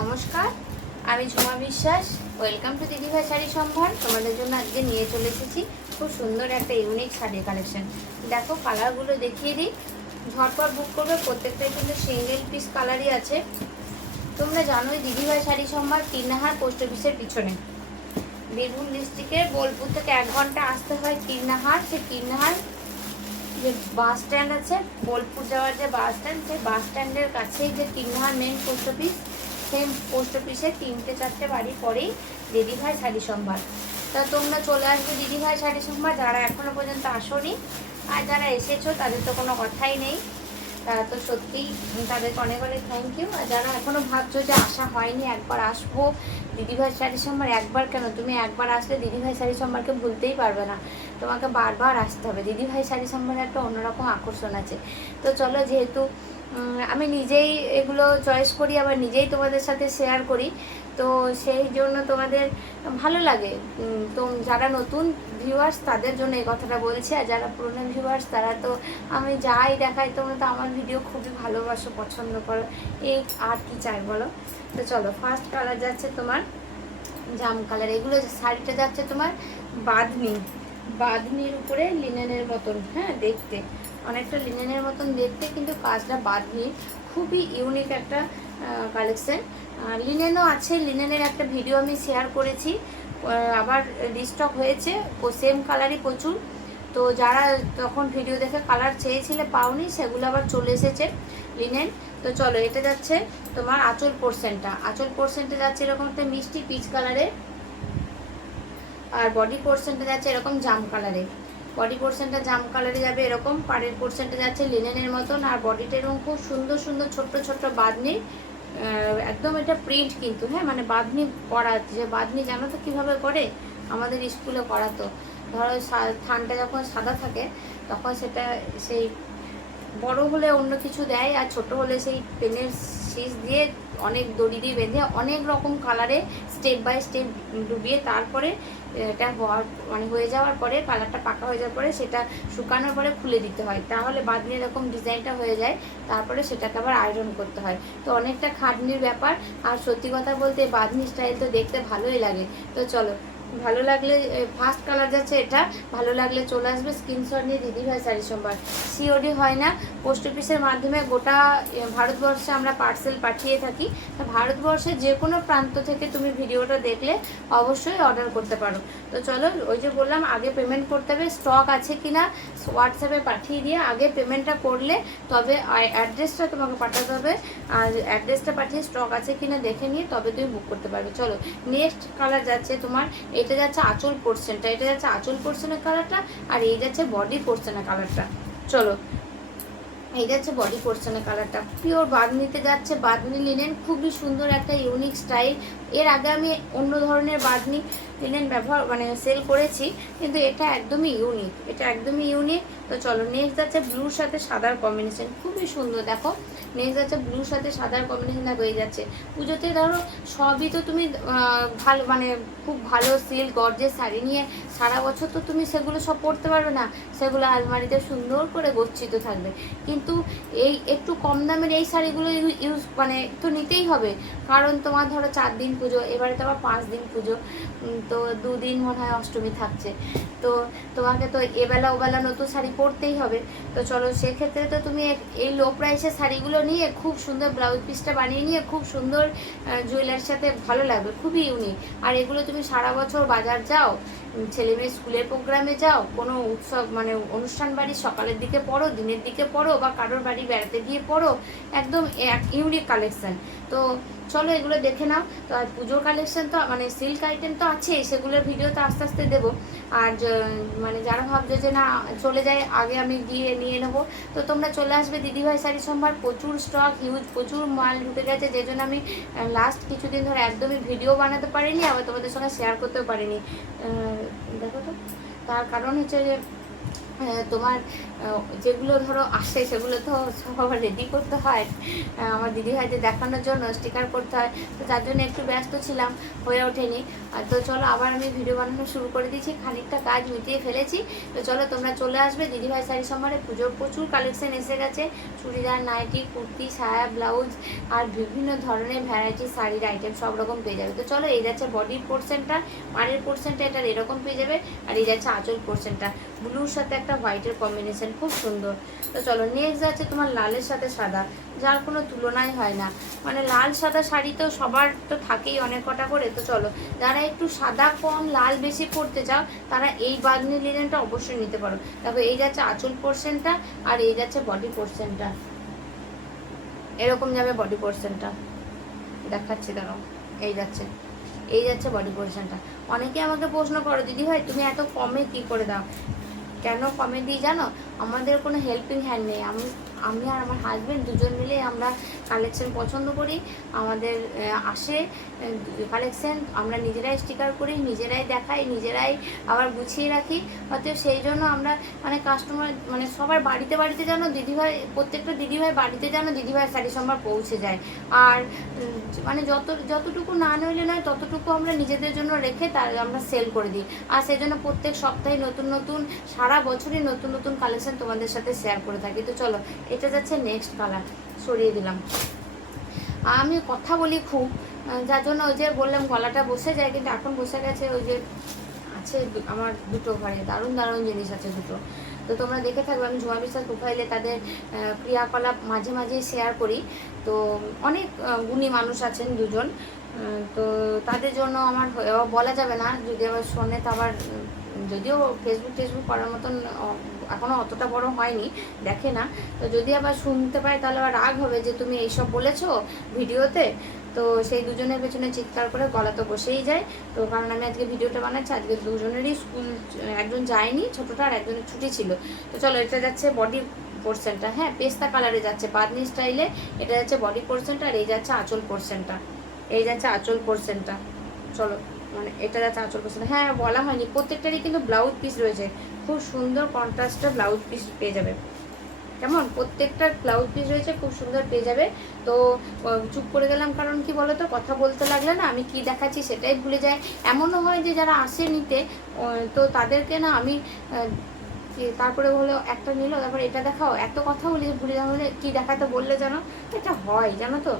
নমস্কার, আমি ঝুমা বিশ্বাস। ওয়েলকাম টু দিদিভাই শাড়ি সম্ভার। তোমাদের জন্য আজকে নিয়ে চলে এসেছি খুব সুন্দর একটা ইউনিক শাড়ির কালেকশন। দেখো, কালারগুলো দেখিয়ে দিই, ঝটপট বুক করবে। প্রত্যেকটাই কিন্তু সিঙ্গেল পিস কালারই আছে। তোমরা জানোই দিদিভাই শাড়ি সম্ভার তিরনাহার পোস্ট অফিসের পিছনে, বীরভূম ডিস্ট্রিক্টের বোলপুর থেকে 1 ঘন্টা আসতে হয় তিরনাহার। সেই তিরনাহার যে বাস স্ট্যান্ড আছে, বোলপুর যাওয়ার যে বাস স্ট্যান্ড, সেই বাস স্ট্যান্ডের কাছেই যে তিরনাহার মেন পোস্ট অফিস, সেই পোস্ট অফিসে 3-4টে বাড়ি পরেই দিদিভাই শাড়ি সম্ভার। তা তোমরা চলে আসবে দিদিভাই শাড়ি সম্ভার, যারা এখনও পর্যন্ত আসোনি। আর যারা এসেছো তাদের তো কোনো কথাই নেই, তারা তো সত্যিই, তাদেরকে অনেক অনেক থ্যাংক ইউ। আর যারা এখনও ভাবছো যে আসা হয়নি, একবার আসবো দিদিভাই শাড়ি সম্ভার, একবার কেন, তুমি একবার আসলে দিদিভাই শাড়ি সম্ভারকে ভুলতেই পারবে না। তোমাকে বারবার আসতে হবে। দিদিভাই শাড়ি সম্ভারে একটা অন্যরকম আকর্ষণ আছে। তো চলো, যেহেতু আমি নিজেই এগুলো চয়েস করি, আবার নিজেই তোমাদের সাথে শেয়ার করি, তো সেই জন্য তোমাদের ভালো লাগে। তো যারা নতুন ভিউয়ার্স তাদের জন্য এই কথাটা বলছি, আর যারা পুরনো ভিউয়ার্স তারা তো আমি যাই দেখাই, তোমরা তো আমার ভিডিও খুবই ভালোবাসো, পছন্দ করো, এই আর কি চাই বলো। তো চলো, ফার্স্ট কালার যাচ্ছে তোমার জাম কালার। এগুলো শাড়িটা যাচ্ছে তোমার বাঁধনির উপরে লিনেনের মতন, হ্যাঁ, দেখতে অনেকটা লিনেনের মতন দেখতে, কিন্তু কাজটা বাঁধনি, খুবই ইউনিক একটা কালেকশন। লিনেনও আছে, লিনেনের একটা ভিডিও আমি শেয়ার করেছি, আবার রিস্টক হয়েছে, ও সেম কালারই প্রচুর। তো যারা তখন ভিডিও দেখে কালার চেয়েছিলে পাওনি, সেগুলো আবার চলে এসেছে লিনেন। তো চলো, এটা যাচ্ছে তোমার আঁচল পোর্শনটা যাচ্ছে এরকম একটা মিষ্টি পিচ কালারে, আর বডি পোর্শনটা যাচ্ছে এরকম জাম কালারে। বডি পোর্শনটা জাম কালারে যাবে এরকম, পাড়ের পোর্শনটা যাচ্ছে লিনেনের মতন, আর বডিটা এরকম খুব সুন্দর সুন্দর ছোট্ট ছোট্ট বাঁধনি, একদম এটা প্রিন্ট কিন্তু, হ্যাঁ, মানে বাঁধনি করা, যে বাঁধনি জানো তো কীভাবে করে, আমাদের স্কুলে করাতো। ধরো থানটা যখন সাদা থাকে তখন সেটা সেই বড় হলে অন্য কিছু দেয়, আর ছোট হলে সেই পেনের শীষ দিয়ে অনেক দড়ি দিয়ে বেঁধে অনেক রকম কালারে স্টেপ বাই স্টেপ ডুবিয়ে, তারপরে এটা হয়ে যাওয়ার পরে, কালারটা পাকা হয়ে যাওয়ার পরে, সেটা শুকানোর পরে খুলে দিতে হয়, তাহলে বাঁধনি এরকম ডিজাইনটা হয়ে যায়। তারপরে সেটাকে আবার আয়রন করতে হয়। তো অনেকটা খাটনির ব্যাপার, আর সত্যি কথা বলতে বাঁধনি স্টাইল তো দেখতে ভালোই লাগে। তো চলো, ভালো লাগলে, ফার্স্ট কালার যাচ্ছে এটা, ভালো লাগলে চলে আসবে স্ক্রিনশট নিয়ে দিদিভাই শাড়ি সম্ভার। সিওডি হয় না, পোস্ট অফিসের মাধ্যমে গোটা ভারতবর্ষে আমরা পার্সেল পাঠিয়ে থাকি। ভারতবর্ষের যে কোনো প্রান্ত থেকে তুমি ভিডিওটা দেখলে অবশ্যই অর্ডার করতে পারো। তো চলো, ওই যে বললাম আগে পেমেন্ট করতে হবে, স্টক আছে কি না হোয়াটসঅ্যাপে পাঠিয়ে দিয়ে আগে পেমেন্টটা করলে তবে অ্যাড্রেসটা তোমাকে পাঠাতে হবে, আর অ্যাড্রেসটা পাঠিয়ে স্টক আছে কি না দেখে নিয়ে তবে তুমি বুক করতে পারবে। চলো, নেক্সট কালার যাচ্ছে তোমার, এটা যাচ্ছে আঁচল পোর্শনটা, এটা যাচ্ছে আঁচল পোর্শনের কালারটা, আর এই যাচ্ছে বডি পোর্শনের কালারটা। চলো, এই যাচ্ছে বডি পোর্শনের কালারটা, পিওর বাঁধনিতে যাচ্ছে, বাঁধনি লিনেন, খুবই সুন্দর একটা ইউনিক স্টাইল। এর আগে আমি অন্য ধরনের বাঁধনি লিনেন সেল করেছি, কিন্তু এটা একদমই ইউনিক। তো চলো, নেক্সট যাচ্ছে ব্লুর সাথে সাদার কম্বিনেশন, খুবই সুন্দর। দেখো, নেক্সট যাচ্ছে ব্লুর সাথে সাদার কম্বিনেশন হয়ে যাচ্ছে। পুজোতে ধরো সবই তো তুমি ভালো, খুব ভালো সিল্ক গর্জেস শাড়ি নিয়ে সারা বছর তো তুমি সেগুলো সব পরতে পারবে না, সেগুলো আলমারিতে সুন্দর করে গচ্ছিত থাকবে। কিন্তু এই একটু কম দামের এই শাড়িগুলো ইউজ তো নিতেই হবে, কারণ তোমার ধরো 4 দিন পুজো, এবারে তো আবার 5 দিন পুজো, তো 2 দিন মনে হয় অষ্টমী থাকছে, তো তোমাকে তো এবেলা ওবেলা নতুন শাড়ি পরতেই হবে। তো চলো, সেক্ষেত্রে তো তুমি এই লো প্রাইসের শাড়িগুলো নিয়ে খুব সুন্দর ব্লাউজ পিসটা বানিয়ে নিয়ে খুব সুন্দর জুয়েলারির সাথে ভালো লাগবে, খুবই ইউনিক। আর এগুলো তুমি সারা বছর বাজার যাও, ছেলে মেয়ে স্কুলের প্রোগ্রামে যাও, কোনো উৎসব অনুষ্ঠান বাড়ি সকালের দিকে পরো, দিনের দিকে পরো, বা কারোর বাড়ি বেড়াতে গিয়ে পরো, একদম ইউনিক কালেকশান। তো চলো, এগুলো দেখে নাও। তো আর পুজোর কালেকশান তো সিল্ক আইটেম তো আছে, সেগুলোর ভিডিও তো আস্তে আস্তে দেবো। আর যারা ভাবছো যে না চলে যায়, আগে আমি গিয়ে নিয়ে নেবো, তো তোমরা চলে আসবে দিদিভাই শাড়ি সম্ভার, প্রচুর স্টক, হিউজ প্রচুর মাল ঢুকে গেছে, যে জন্য আমি লাস্ট কিছুদিন ধরে একদমই ভিডিও বানাতে পারিনি, আবার তোমাদের সঙ্গে শেয়ার করতেও পারিনি। দেখো তো, তার কারণ হচ্ছে যে তোমার যেগুলো ধরো আসে সেগুলো তো সব আবার রেডি করতে হয়, আমার দিদিভাইদের দেখানোর জন্য স্টিকার করতে হয়, তো তার জন্য একটু ব্যস্ত ছিলাম, হয়ে ওঠেনি। তো চলো আবার আমি ভিডিও বানানো শুরু করে দিয়েছি, খানিকটা কাজ মিটিয়ে ফেলেছি। তো চলো তোমরা চলে আসবে দিদিভাই শাড়ি সম্ভারে, পুজোর প্রচুর কালেকশন এসে গেছে, চুড়িদার, নাইটি, কুর্তি, সায়া, ব্লাউজ আর বিভিন্ন ধরনের ভ্যারাইটি শাড়ির আইটেম সব রকম পেয়ে যাবে। তো চলো এই যাচ্ছে বডির পোর্শনটা, পাড়ের পোর্শনটা এটার এরকম পেয়ে যাবে, আর এই যাচ্ছে আঁচল পোর্শনটা, ব্লুর সাথে একটা হোয়াইটের কম্বিনেশন, খুব সুন্দর। তো চলো নেক্সট যাচ্ছে তোমার লালের সাথে সাদা, যার কোনো তুলনাই হয় না, মানে লাল সাদা শাড়ি তো সবার তো থাকেই অনেক কটা করে। তো চলো যারা একটু সাদা কম লাল বেশি পরতে চাও তারা এই বাঁধনি লিনেনটা অবশ্যই নিতে পারো। দেখো এই যাচ্ছে আঁচল পোর্শনটা, আর এই যাচ্ছে বডি পোর্শনটা, এরকম যাবে বডি পোর্শনটা, দেখাচ্ছি দাঁড়াও, এই যাচ্ছে বডি পোর্শনটা। অনেকে আমাকে প্রশ্ন করো দিদি ভাই তুমি এত কমে কি করে দাও, কেন কমে দিই জানো? আমাদের কোনো হেল্পিং হ্যান্ড নেই, আমি আর আমার হাজব্যান্ড দুজন মিলে আমরা কালেকশন পছন্দ করি, আমাদের আসে কালেকশন, আমরা নিজেরাই স্টিকার করি, নিজেরাই দেখাই, নিজেরাই আবার গুছিয়ে রাখি। হয়তো সেই জন্য আমরা মানে কাস্টমার মানে সবার বাড়িতে বাড়িতে যেন দিদিভাই, প্রত্যেকটা দিদিভাই বাড়িতে যেন দিদিভাই শাড়ি সম্ভার পৌঁছে যায়। আর মানে যতটুকু না নইলে নয় ততটুকু আমরা নিজেদের জন্য রেখে তার আমরা সেল করে দিই। আর সেই জন্য প্রত্যেক সপ্তাহে নতুন নতুন, সারা বছরই নতুন নতুন কালেকশন তোমাদের সাথে শেয়ার করে থাকি। তো চলো এটা যাচ্ছে নেক্সট কালার, সরিয়ে দিলাম। আমি কথা বলি খুব, যার জন্য ওই যে বললাম গলাটা বসে যায়, কিন্তু এখন বসে গেছে, ওই যে আছে আমার দুটো ঘরে দারুণ দারুণ জিনিস আছে দুটো। তো তোমরা দেখে থাকবে, আমি ঝুমা বিশ্বাস প্রোফাইলে তাদের ক্রিয়াকলাপ মাঝে মাঝেই শেয়ার করি। তো অনেক গুণী মানুষ আছেন দুজন, তো তাদের জন্য আমার বলা যাবে না, যদি আবার শোনে তো আবার, যদিও ফেসবুক করার মতন এখনও অতটা বড় হয়নি, দেখে না, তো যদি আবার শুনতে পায় তাহলে আবার রাগ হবে যে তুমি এইসব বলেছো ভিডিওতে। তো সেই দুজনের পেছনে চিৎকার করে গলা তো বসেই যায়। তো কারণ আমি আজকে ভিডিওটা বানাচ্ছি, আজকে দুজনেরই স্কুল, একজন যায়নি ছোটোটা আর একজনের ছুটি ছিল। তো চলো এটা যাচ্ছে বডি পোর্শনটা, হ্যাঁ পেস্তা কালারে যাচ্ছে বাঁধনি স্টাইলে, এটা যাচ্ছে বডি পোর্শনটা, আর এই যাচ্ছে আঁচল পোর্শনটা, এই যাচ্ছে আঁচল পোর্শনটা। চলো মানে এটা যাচ্ছে আঁচল পোর্শন, হ্যাঁ বলা হয়নি প্রত্যেকটারই কিন্তু ব্লাউজ পিস রয়েছে, খুব সুন্দর কন্ট্রাস্টের ব্লাউজ পিস পেয়ে যাবে, কেমন প্রত্যেকটা ব্লাউজ পিস রয়েছে, খুব সুন্দর পেয়ে যাবে। তো চুপ করে গেলাম কারণ কি বলো তো, কথা বলতে লাগলে না আমি কি দেখাচ্ছি সেটাই ভুলে যাই। এমনও হয় যে যারা আসে নিতে, তো তাদেরকে না আমি তারপরে হলো একটা নিল, তারপরে এটা দেখাও, এত কথা বলি ভুলে যাবো কি দেখাতে বললে জানো, এটা হয় জানো তো,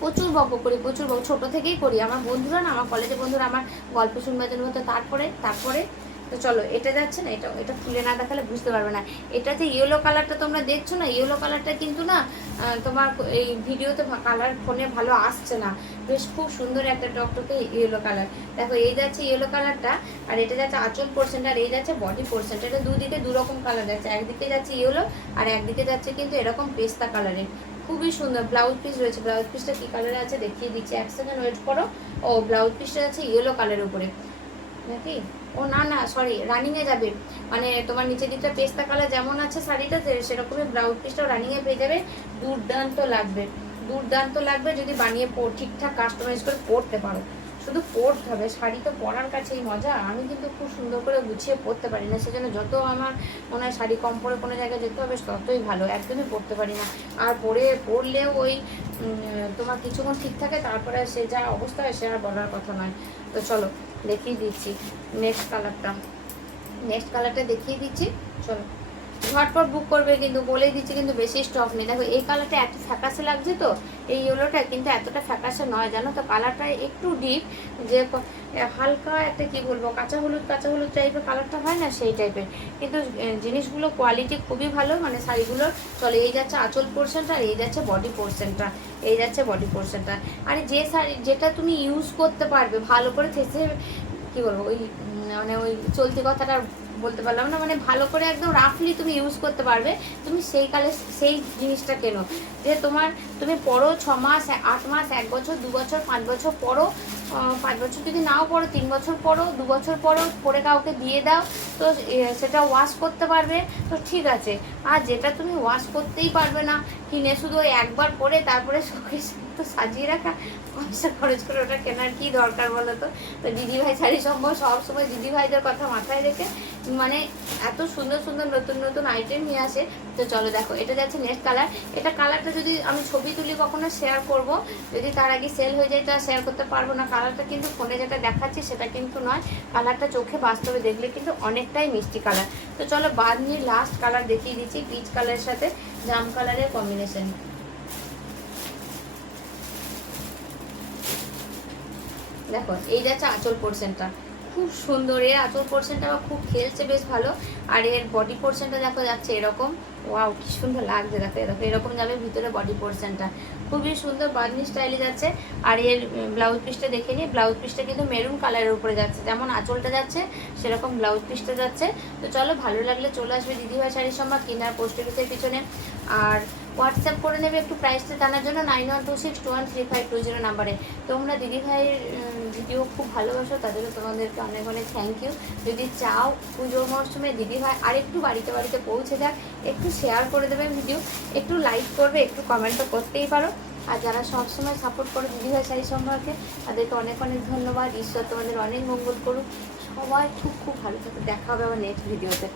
প্রচুর বক করি, প্রচুর ছোটো থেকেই করি। আমার বন্ধুরা না, আমার কলেজের বন্ধুরা আমার গল্প শুনবার জন্য হতো, তারপরে তো চলো এটা যাচ্ছে না, এটা খুলে না দেখালে বুঝতে পারবে না। এটা যে ইয়েলো কালারটা তোমরা দেখছো না, ইয়েলো কালারটা কিন্তু না তোমার এই ভিডিওতে কালার ফোনে ভালো আসছে না, বেশ খুব সুন্দর একটা টকটকে ইয়েলো কালার। দেখো এই যাচ্ছে ইয়েলো কালারটা, আর এটা যাচ্ছে আঁচল পোর্শনটা, আর এই যাচ্ছে বডি পোর্শনটা। এটা দুদিকে দুরকম কালার যাচ্ছে, একদিকে যাচ্ছে ইয়েলো আর একদিকে যাচ্ছে কিন্তু এরকম পেস্তা কালারে, খুবই সুন্দর। ব্লাউজ পিস রয়েছে, ব্লাউজ পিসটা কী কালারে আছে দেখিয়ে দিচ্ছি, এক সেকেন্ড ওয়েট করো। ও ব্লাউজ পিসটা আছে ইয়েলো কালারের উপরে নাকি, ও না সরি রানিংয়ে যাবে, মানে তোমার নিচের দিকটা পেস্তা কালার যেমন আছে শাড়িটা সেরকমই ব্লাউজ পিসটাও রানিংয়ে পেয়ে যাবে। দুর্দান্ত লাগবে যদি বানিয়ে ঠিকঠাক কাস্টমাইজ করে পরতে পারো। শুধু পরতে হবে, শাড়ি তো পরার কাছেই মজা। আমি কিন্তু খুব সুন্দর করে গুছিয়ে পরতে পারি না, সেজন্য যত আমার মনে হয় শাড়ি কম পরে কোনো জায়গায় যেতে হবে ততই ভালো, একদমই পরতে পারি না। আর পরলেও ওই তোমার কিছুক্ষণ ঠিক থাকে, তারপরে সে যা অবস্থা হয় সে আর বলার কথা নয়। তো চলো দেখিয়ে দিচ্ছি নেক্সট কালারটা দেখিয়ে দিচ্ছি। চলো ঝটপট বুক করবে, কিন্তু বলেই দিচ্ছি কিন্তু বেশি স্টক নেই। দেখো এই কালারটা এত ফ্যাকাসে লাগছে, তো এই ইয়েলোটা কিন্তু এতটা ফ্যাকাসে নয় জানো তো, কালারটা একটু ডিপ, যে হালকা একটা কি বলবো কাঁচা হলুদ টাইপের কালারটা হয় না, সেই টাইপের, কিন্তু জিনিসগুলো কোয়ালিটি খুবই ভালো, মানে শাড়িগুলোর। চলে এই যাচ্ছে আঁচল পোর্শনটা, আর এই যাচ্ছে বডি পোর্শনটা, আর যে শাড়ি যেটা তুমি ইউজ করতে পারবে ভালো করে থেসে, কি বলবো ওই মানে ওই চলতি কথাটা বলতে পারলাম না, মানে ভালো করে একদম রাফলি তুমি ইউজ করতে পারবে, তুমি সেই জিনিসটা কেনো, যে তুমি পরো 6 মাস 8 মাস 1 বছর 2 বছর 5 বছর পরো, 5 বছর যদি নাও পরো 3 বছর পরো 2 বছর পরো, পরে কাউকে দিয়ে দাও, তো সেটা ওয়াশ করতে পারবে, তো ঠিক আছে। আর যেটা তুমি ওয়াশ করতেই পারবে না, কিনে শুধু ওই একবার পরে তারপরে তো সাজিয়ে রাখা, পয়সা খরচ করে ওটা কেনার কি দরকার বলো তো। তো দিদিভাই শাড়ি সম্ভব সবসময় দিদিভাইদের কথা মাথায় রেখে মানে এত সুন্দর সুন্দর নতুন নতুন আইটেম নিয়ে আসে। তো চলো দেখো, এটা যাচ্ছে নেক্সট কালার। এটা কালারটা যদি আমি ছবি তুলি কখনো শেয়ার করব, যদি তার আগে সেল হয়ে যায় তা শেয়ার করতে পারবো না। কালারটা কিন্তু ফোনে যেটা দেখাচ্ছি সেটা কিন্তু নয়, কালারটা চোখে বাস্তবে দেখলে কিন্তু অনেকটাই মিষ্টি কালার। তো চলো বাঁধনির লাস্ট কালার দেখিয়ে দিচ্ছি, পিচ কালারের সাথে জাম কালারের কম্বিনেশন। দেখো এই যাচ্ছে আঁচল পোর্শনটা, খুব সুন্দর। এর আঁচল পোর্শনটা আবার খুব খেলছে বেশ ভালো। আর এর বডি পোর্শনটা দেখো যাচ্ছে এরকম, ওয়াও কি সুন্দর লাগছে। দেখো দেখো এরকম যাবে ভিতরে বডি পোর্শনটা, খুবই সুন্দর বাঁধনি স্টাইলে যাচ্ছে। আর এর ব্লাউজ পিসটা দেখে নিই, ব্লাউজ পিসটা কিন্তু মেরুন কালারের উপরে যাচ্ছে, যেমন আঁচলটা যাচ্ছে সেরকম ব্লাউজ পিসটা যাচ্ছে। তো চলো ভালো লাগলে চলে আসবে দিদিভাই শাড়ির সম্ভার কেনার পোস্ট অফিসের পিছনে। আর হোয়াটসঅ্যাপ করে নেবে একটু প্রাইসটা জানার জন্য 9126213520 নাম্বারে। তোমরা দিদিভাইয়ের ভিডিও খুব ভালোবাসো, তাদেরকে তোমাদেরকে অনেক অনেক থ্যাংক ইউ। যদি চাও পুজোর মরশুমে দিদিভাই আর একটু বাড়িতে বাড়িতে পৌঁছে যাক, একটু শেয়ার করে দেবে ভিডিও, একটু লাইক করবে, একটু কমেন্টও করতেই পারো। আর যারা সবসময় সাপোর্ট করো দিদিভাই শাড়ি সম্পর্কে, তাদেরকে অনেক অনেক ধন্যবাদ। ঈশ্বর তোমাদের অনেক মঙ্গল করুক। সবাই খুব খুব ভালো থাকে। দেখা হবে আবার নেক্সট ভিডিওতে।